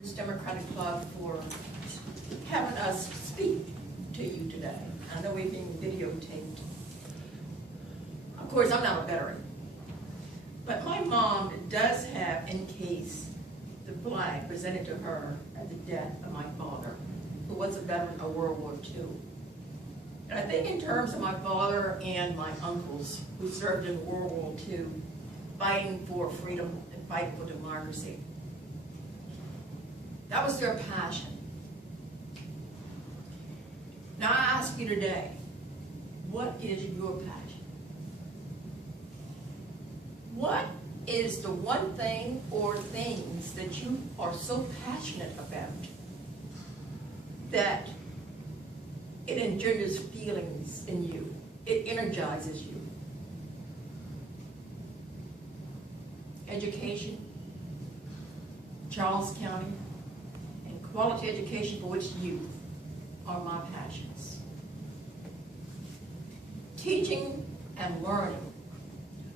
This Democratic Club for having us speak to you today. I know we're being videotaped. Of course, I'm not a veteran, but my mom does have, in case, the flag presented to her at the death of my father, who was a veteran of World War II. And I think in terms of my father and my uncles who served in World War II, fighting for freedom and fighting for democracy, that was their passion. Now I ask you today, what is your passion? What is the one thing or things that you are so passionate about that it engenders feelings in you? It energizes you. Education, Charles County, quality education for which youth are my passions. Teaching and learning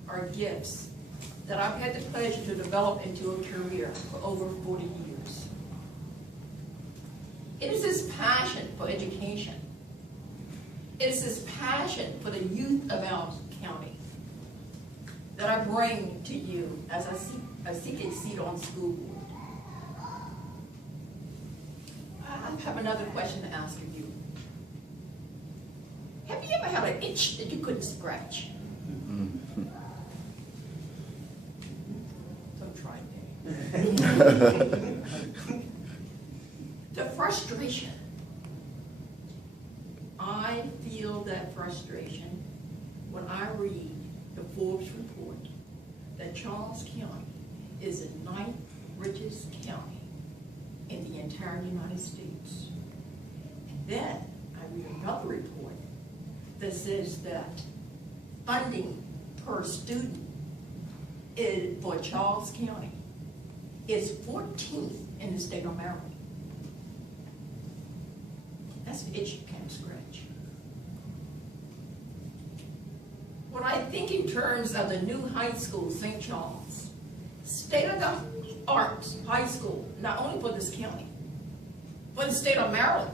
are gifts that I've had the pleasure to develop into a career for over 40 years. It is this passion for education. It is this passion for the youth of our county that I bring to you as I seek a seat on school board. I have another question to ask of you. Have you ever had an itch that you couldn't scratch? Don't try it. The frustration. I feel that frustration when I read the Forbes report that Charles County is the 9th richest county in the entire United States. And then I read another report that says that funding per student for Charles County is 14th in the state of Maryland. That's an itch you can't scratch. When I think in terms of the new high school, St. Charles, state-of-the-art high school, not only for this county, for the state of Maryland,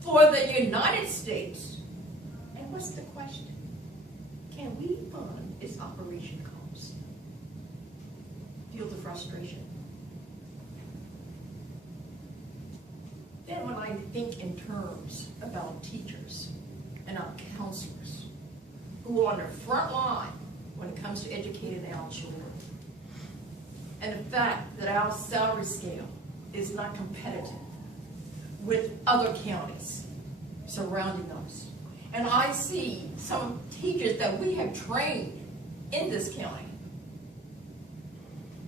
for the United States. And what's the question? Can we fund its operation costs? Feel the frustration. Then when I think in terms about teachers and our counselors who are on the front line when it comes to educating our children, and the fact that our salary scale is not competitive with other counties surrounding us. And I see some teachers that we have trained in this county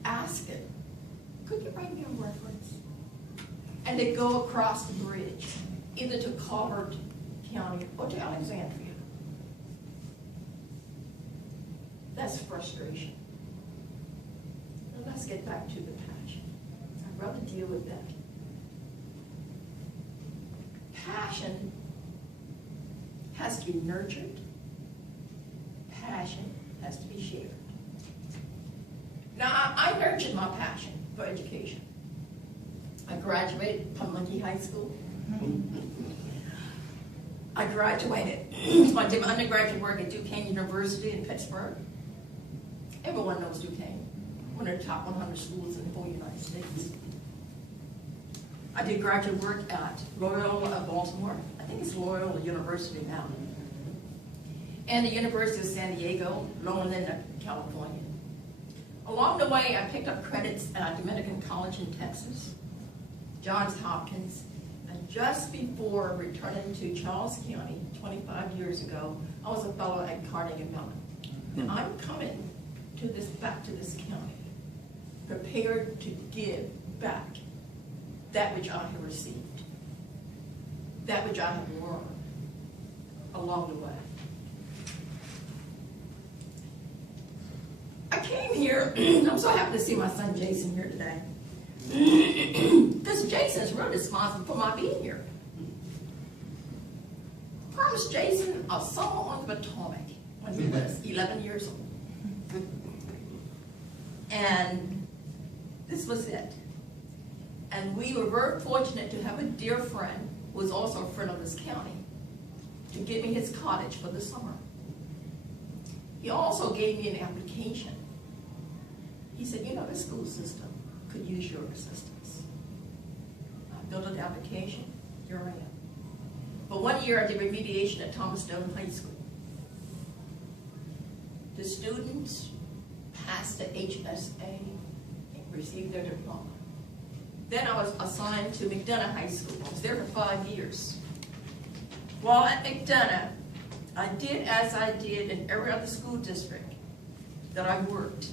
asking, could you write me a reference? And they go across the bridge, either to Colbert County or to Alexandria. That's frustration. Let's get back to the passion. I'd rather deal with that. Passion has to be nurtured. Passion has to be shared. Now, I nurtured my passion for education. I graduated from Monkey High School. I graduated. I did my undergraduate work at Duquesne University in Pittsburgh. Everyone knows Duquesne. One of the top 100 schools in the whole United States. I did graduate work at Loyola of Baltimore. I think it's Loyola University now. And the University of San Diego, Loma Linda, California. Along the way, I picked up credits at Dominican College in Texas, Johns Hopkins, and just before returning to Charles County 25 years ago, I was a fellow at Carnegie Mellon. And I'm coming back to this county, prepared to give back that which I have received, that which I have learned along the way. I came here, I'm so happy to see my son Jason here today, because Jason is really responsible for my being here. I promised Jason a song on the Potomac when he was 11 years old. And this was it. And we were very fortunate to have a dear friend, who was also a friend of this county, to give me his cottage for the summer. He also gave me an application. He said, you know, the school system could use your assistance. I filled out the application, here I am. But 1 year I did remediation at Thomas Stone High School. The students passed the HSA and received their diploma. Then I was assigned to McDonough High School. I was there for 5 years. While at McDonough, I did as I did in every other school district that I worked.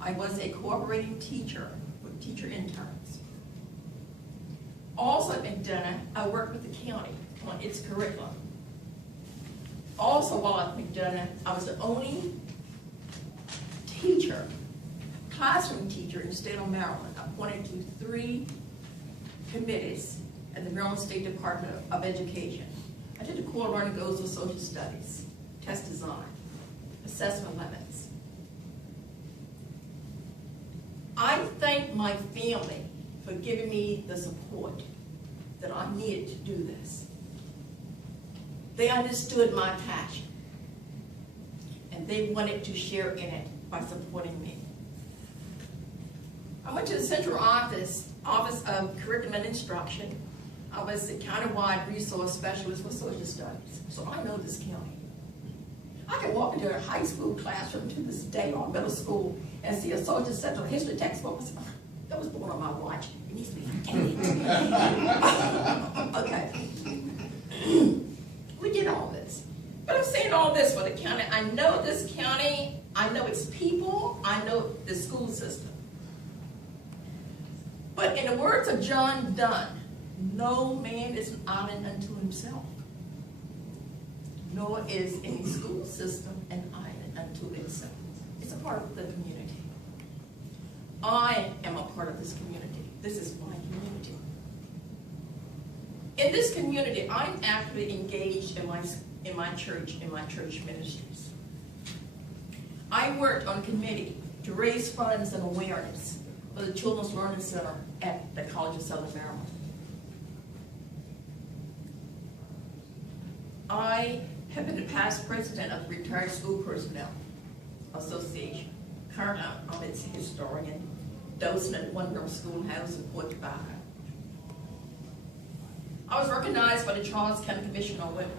I was a cooperating teacher with teacher interns. Also at McDonough, I worked with the county on its curriculum. Also while at McDonough, I was the only teacher, classroom teacher in the state of Maryland, appointed to 3 committees at the Maryland State Department of Education. I did the core learning goals of social studies, test design, assessment limits. I thank my family for giving me the support that I needed to do this. They understood my passion, and they wanted to share in it by supporting me. I went to the central office of curriculum and instruction. I was the countywide resource specialist for social studies, so I know this county. I can walk into a high school classroom to this day, or middle school, and see a social studies history textbook. I say, oh, that was born on my watch. It needs to be updated. Okay. We did all this. But I'm saying all this for the county. I know this county, I know its people, I know the school system. But in the words of John Donne, no man is an island unto himself, nor is any school system an island unto itself. It's a part of the community. I am a part of this community. This is my community. In this community, I'm actively engaged in my church ministries. I worked on a committee to raise funds and awareness for the Children's Learning Center at the College of Southern Maryland. I have been the past president of the Retired School Personnel Association. Currently, I'm its historian, docent at One Room Schoolhouse in Port Tobacco. I was recognized by the Charles County Commission on Women.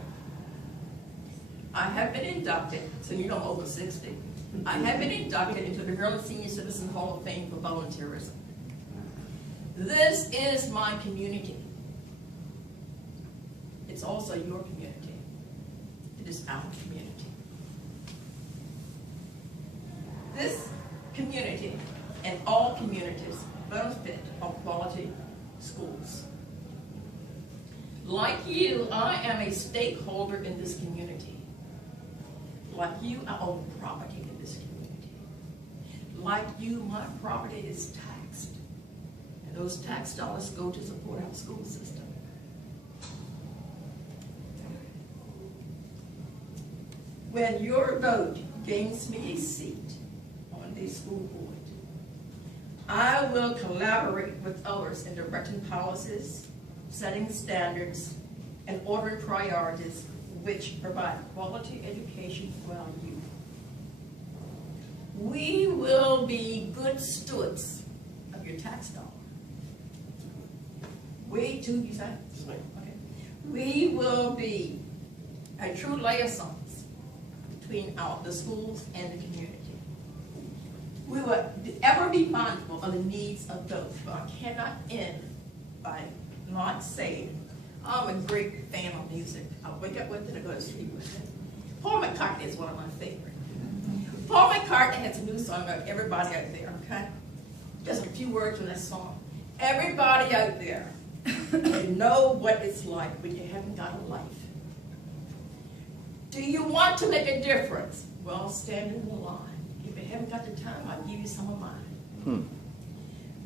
I have been inducted, so you know I'm over 60. I have been inducted into the Maryland Senior Citizen Hall of Fame for volunteerism. This is my community. It's also your community. It is our community. This community and all communities benefit from quality schools. Like you, I am a stakeholder in this community. Like you, I own property in this community. Like you, my property is taxed. And those tax dollars go to support our school system. When your vote gains me a seat on the school board, I will collaborate with others in directing policies, setting standards, and ordering priorities which provide quality education for our youth. We will be good stewards of your tax dollar. We too, you say? Okay. We will be a true liaison between the schools and the community. We will ever be mindful of the needs of those, but I cannot end by not saying I'm a great fan of music. I wake up with it, I go to sleep with it. Paul McCartney is one of my favorites. Paul McCartney has a new song about everybody out there, okay? Just a few words from that song. Everybody out there, you know what it's like when you haven't got a life. Do you want to make a difference? Well, stand in the line. If you haven't got the time, I'll give you some of mine.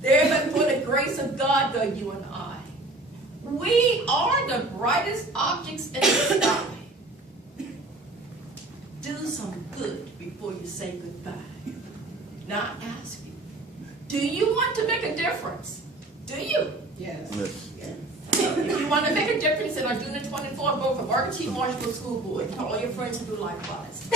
There, but for the grace of God, though, you and I, we are the brightest objects in the sky. Do some good before you say goodbye. Now I ask you, do you want to make a difference? Do you? want to make a difference, then on June the 24th, vote for Margaret Marshall School Board. Tell all your friends to do likewise.